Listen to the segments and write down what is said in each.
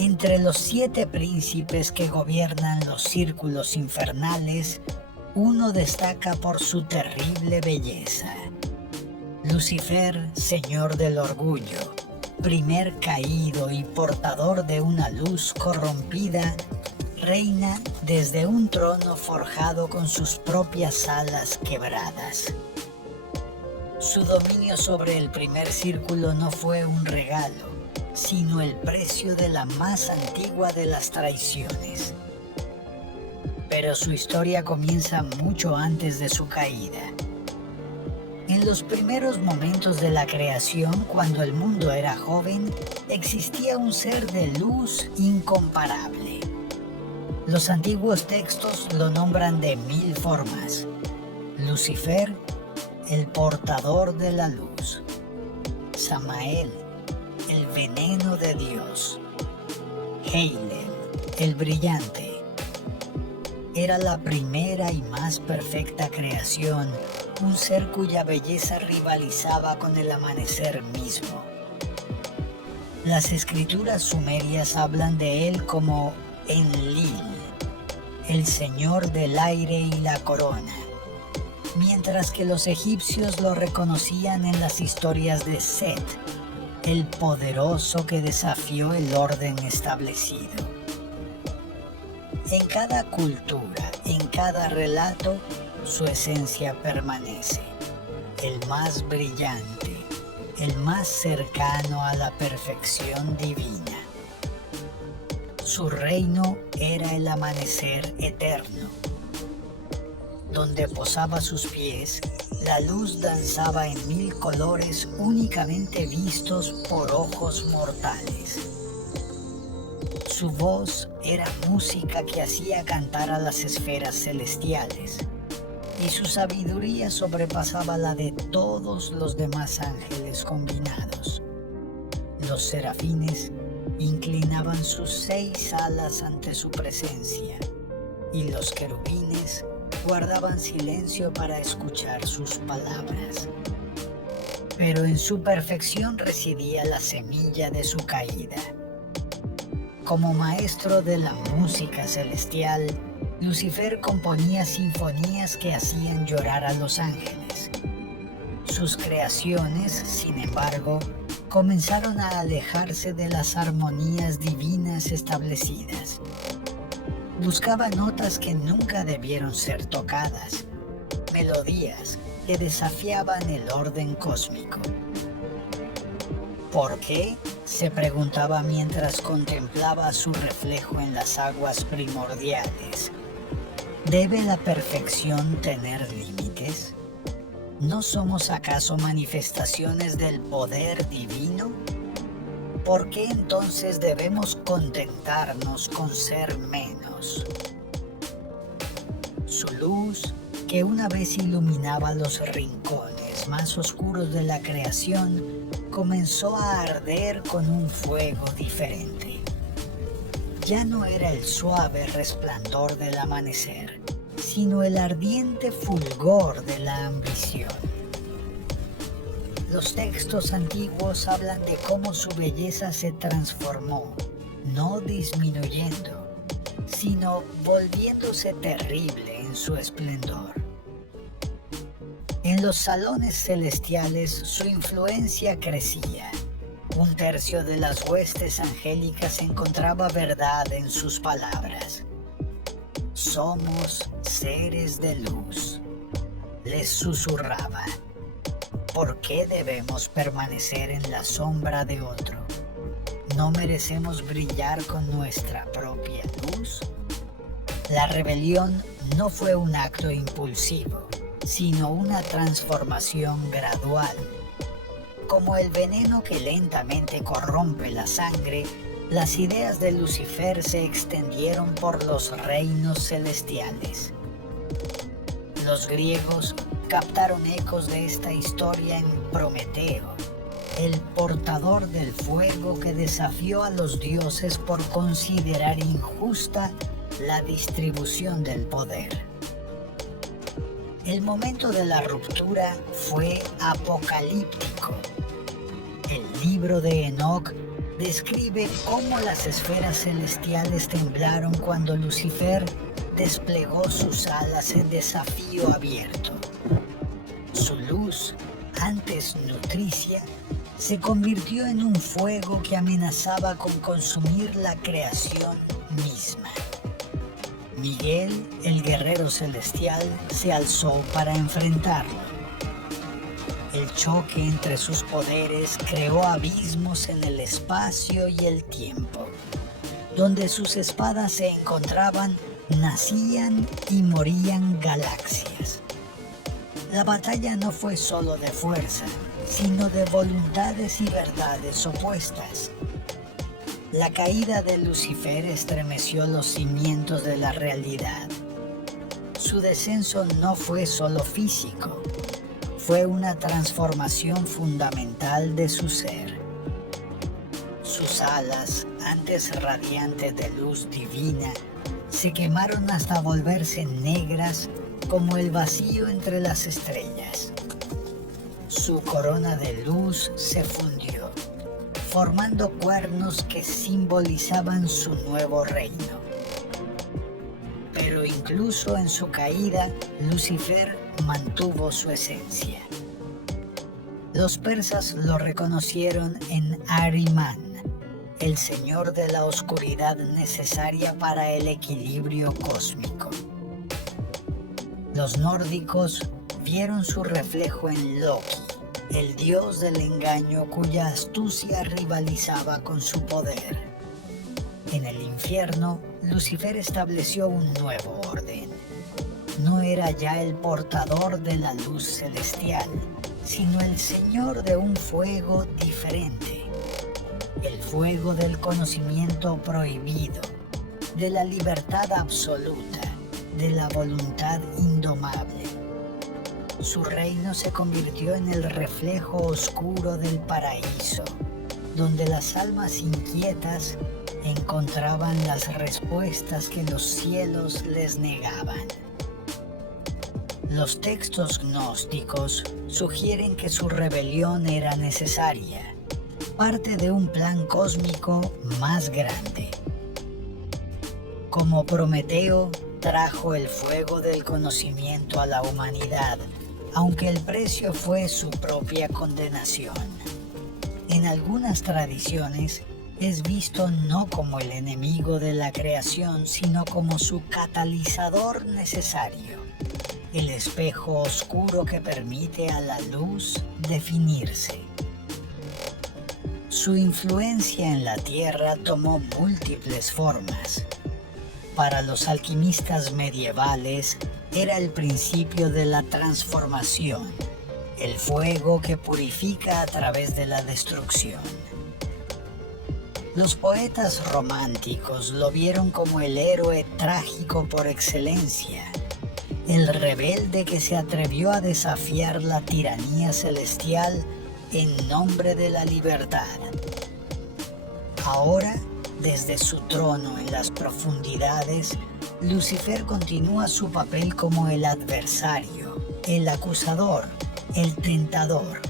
Entre los 7 príncipes que gobiernan los círculos infernales, uno destaca por su terrible belleza. Lucifer, señor del orgullo, primer caído y portador de una luz corrompida, reina desde un trono forjado con sus propias alas quebradas. Su dominio sobre el primer círculo no fue un regalo, sino el precio de la más antigua de las traiciones. Pero su historia comienza mucho antes de su caída. En los primeros momentos de la creación, cuando el mundo era joven, existía un ser de luz incomparable. Los antiguos textos lo nombran de 1000 formas. Lucifer, el portador de la luz. Samael, el veneno de Dios. Heilel, el brillante. Era la primera y más perfecta creación, un ser cuya belleza rivalizaba con el amanecer mismo. Las escrituras sumerias hablan de él como Enlil, el señor del aire y la corona, mientras que los egipcios lo reconocían en las historias de Set, el poderoso que desafió el orden establecido. En cada cultura, en cada relato, su esencia permanece, el más brillante, el más cercano a la perfección divina. Su reino era el amanecer eterno. Donde posaba sus pies, la luz danzaba en 1000 colores únicamente vistos por ojos mortales. Su voz era música que hacía cantar a las esferas celestiales, y su sabiduría sobrepasaba la de todos los demás ángeles combinados. Los serafines inclinaban sus 6 alas ante su presencia, y los querubines guardaban silencio para escuchar sus palabras. Pero en su perfección residía la semilla de su caída. Como maestro de la música celestial, Lucifer componía sinfonías que hacían llorar a los ángeles. Sus creaciones, sin embargo, comenzaron a alejarse de las armonías divinas establecidas. Buscaba notas que nunca debieron ser tocadas, melodías que desafiaban el orden cósmico. ¿Por qué?, se preguntaba mientras contemplaba su reflejo en las aguas primordiales. ¿Debe la perfección tener límites? ¿No somos acaso manifestaciones del poder divino? ¿Por qué entonces debemos contentarnos con ser menos? Su luz, que una vez iluminaba los rincones más oscuros de la creación, comenzó a arder con un fuego diferente. Ya no era el suave resplandor del amanecer, sino el ardiente fulgor de la ambición. Los textos antiguos hablan de cómo su belleza se transformó, no disminuyendo, sino volviéndose terrible en su esplendor. En los salones celestiales su influencia crecía. 1/3 de las huestes angélicas encontraba verdad en sus palabras. Somos seres de luz, les susurraba. ¿Por qué debemos permanecer en la sombra de otro? ¿No merecemos brillar con nuestra propia luz? La rebelión no fue un acto impulsivo, sino una transformación gradual. Como el veneno que lentamente corrompe la sangre, las ideas de Lucifer se extendieron por los reinos celestiales. Los griegos captaron ecos de esta historia en Prometeo, el portador del fuego que desafió a los dioses por considerar injusta la distribución del poder. El momento de la ruptura fue apocalíptico. El libro de Enoc describe cómo las esferas celestiales temblaron cuando Lucifer desplegó sus alas en desafío abierto. Su luz, antes nutricia, se convirtió en un fuego que amenazaba con consumir la creación misma. Miguel, el guerrero celestial, se alzó para enfrentarlo. El choque entre sus poderes creó abismos en el espacio y el tiempo. Donde sus espadas se encontraban, nacían y morían galaxias. La batalla no fue solo de fuerza, sino de voluntades y verdades opuestas. La caída de Lucifer estremeció los cimientos de la realidad. Su descenso no fue solo físico, fue una transformación fundamental de su ser. Sus alas, antes radiantes de luz divina, se quemaron hasta volverse negras como el vacío entre las estrellas. Su corona de luz se fundió, formando cuernos que simbolizaban su nuevo reino. Pero incluso en su caída, Lucifer mantuvo su esencia. Los persas lo reconocieron en Ahriman, el señor de la oscuridad necesaria para el equilibrio cósmico. Los nórdicos vieron su reflejo en Loki, el dios del engaño cuya astucia rivalizaba con su poder. En el infierno, Lucifer estableció un nuevo orden. No era ya el portador de la luz celestial, sino el señor de un fuego diferente. El fuego del conocimiento prohibido, de la libertad absoluta, de la voluntad indomable. Su reino se convirtió en el reflejo oscuro del paraíso, donde las almas inquietas encontraban las respuestas que los cielos les negaban. Los textos gnósticos sugieren que su rebelión era necesaria, parte de un plan cósmico más grande. Como Prometeo trajo el fuego del conocimiento a la humanidad, aunque el precio fue su propia condenación. En algunas tradiciones es visto no como el enemigo de la creación, sino como su catalizador necesario, el espejo oscuro que permite a la luz definirse. Su influencia en la Tierra tomó múltiples formas. Para los alquimistas medievales era el principio de la transformación, el fuego que purifica a través de la destrucción. Los poetas románticos lo vieron como el héroe trágico por excelencia, el rebelde que se atrevió a desafiar la tiranía celestial en nombre de la libertad. Ahora, desde su trono en las profundidades, Lucifer continúa su papel como el adversario, el acusador, el tentador.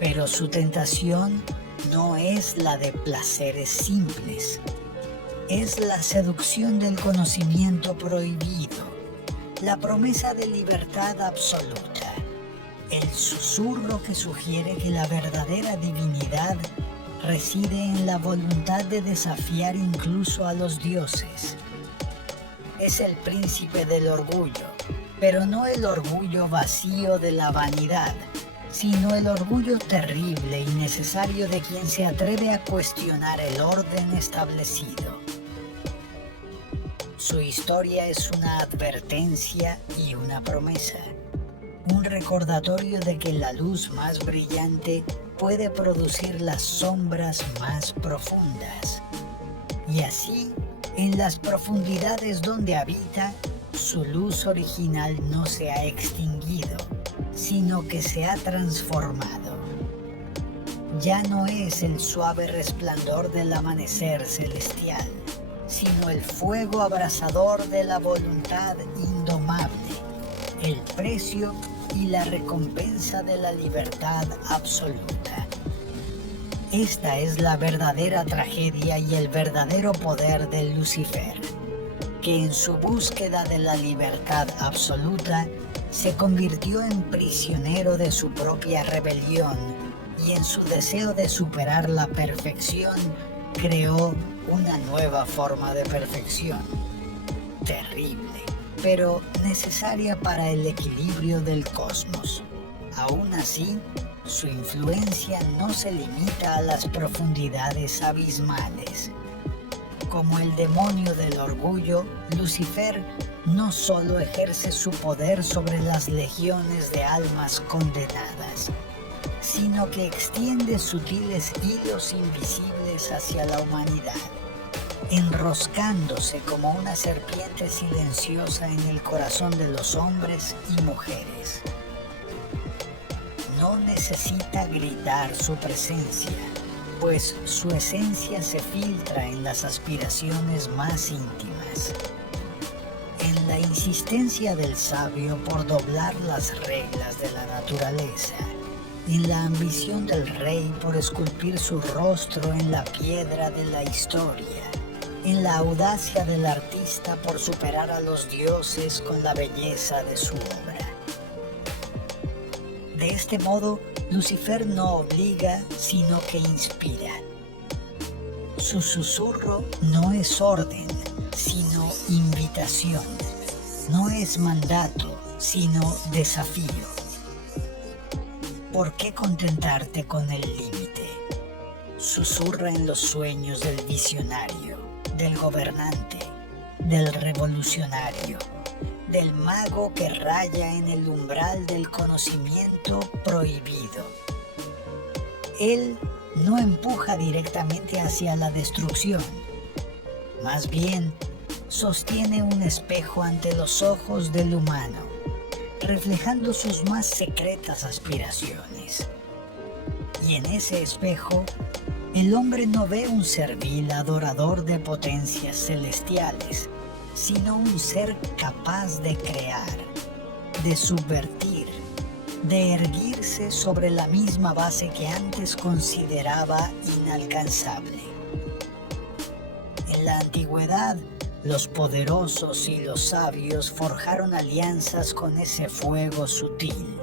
Pero su tentación no es la de placeres simples, es la seducción del conocimiento prohibido, la promesa de libertad absoluta, el susurro que sugiere que la verdadera divinidad reside en la voluntad de desafiar incluso a los dioses. Es el príncipe del orgullo, pero no el orgullo vacío de la vanidad, sino el orgullo terrible y necesario de quien se atreve a cuestionar el orden establecido. Su historia es una advertencia y una promesa, un recordatorio de que la luz más brillante puede producir las sombras más profundas. Y así, en las profundidades donde habita, su luz original no se ha extinguido, sino que se ha transformado. Ya no es el suave resplandor del amanecer celestial, sino el fuego abrasador de la voluntad indomable, el precio y la recompensa de la libertad absoluta. Esta es la verdadera tragedia y el verdadero poder de Lucifer, que en su búsqueda de la libertad absoluta se convirtió en prisionero de su propia rebelión y en su deseo de superar la perfección creó una nueva forma de perfección, terrible, pero necesaria para el equilibrio del cosmos. Aún así, su influencia no se limita a las profundidades abismales. Como el demonio del orgullo, Lucifer no solo ejerce su poder sobre las legiones de almas condenadas, sino que extiende sutiles hilos invisibles hacia la humanidad, enroscándose como una serpiente silenciosa en el corazón de los hombres y mujeres. No necesita gritar su presencia, pues su esencia se filtra en las aspiraciones más íntimas. En la insistencia del sabio por doblar las reglas de la naturaleza, en la ambición del rey por esculpir su rostro en la piedra de la historia, en la audacia del artista por superar a los dioses con la belleza de su obra. De este modo, Lucifer no obliga, sino que inspira. Su susurro no es orden, sino invitación. No es mandato, sino desafío. ¿Por qué contentarte con el límite? Susurra en los sueños del visionario, del gobernante, del revolucionario, del mago que raya en el umbral del conocimiento prohibido. Él no empuja directamente hacia la destrucción, más bien sostiene un espejo ante los ojos del humano, reflejando sus más secretas aspiraciones. Y en ese espejo, el hombre no ve un servil adorador de potencias celestiales, sino un ser capaz de crear, de subvertir, de erguirse sobre la misma base que antes consideraba inalcanzable. En la antigüedad, los poderosos y los sabios forjaron alianzas con ese fuego sutil.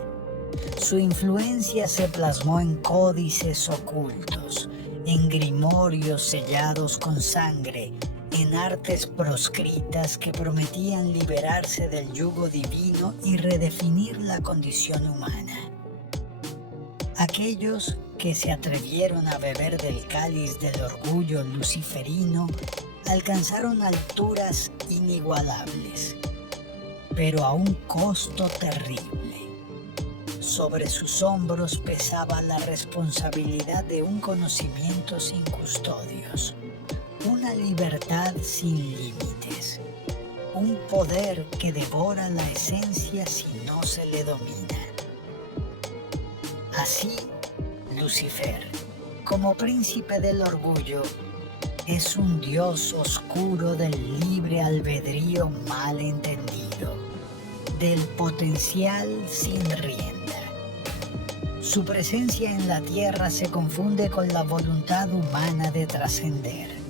Su influencia se plasmó en códices ocultos, en grimorios sellados con sangre, en artes proscritas que prometían liberarse del yugo divino y redefinir la condición humana. Aquellos que se atrevieron a beber del cáliz del orgullo luciferino alcanzaron alturas inigualables, pero a un costo terrible. Sobre sus hombros pesaba la responsabilidad de un conocimiento sin custodios, una libertad sin límites, un poder que devora la esencia si no se le domina. Así, Lucifer, como príncipe del orgullo, es un dios oscuro del libre albedrío mal entendido, del potencial sin rienda. Su presencia en la tierra se confunde con la voluntad humana de trascender.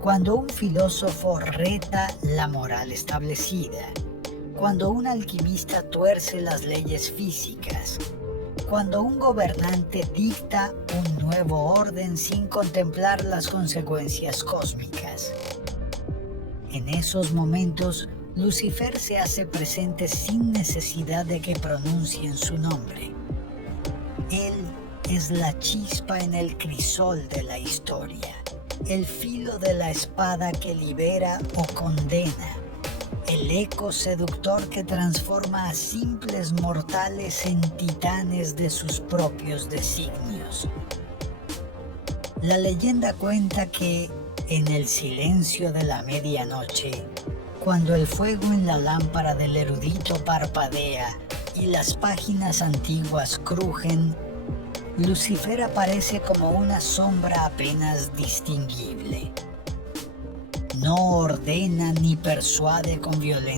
Cuando un filósofo reta la moral establecida, cuando un alquimista tuerce las leyes físicas, cuando un gobernante dicta un nuevo orden sin contemplar las consecuencias cósmicas. En esos momentos, Lucifer se hace presente sin necesidad de que pronuncien su nombre. Él es la chispa en el crisol de la historia, el filo de la espada que libera o condena, el eco seductor que transforma a simples mortales en titanes de sus propios designios. La leyenda cuenta que, en el silencio de la medianoche, cuando el fuego en la lámpara del erudito parpadea y las páginas antiguas crujen, Lucifer aparece como una sombra apenas distinguible. No ordena ni persuade con violencia.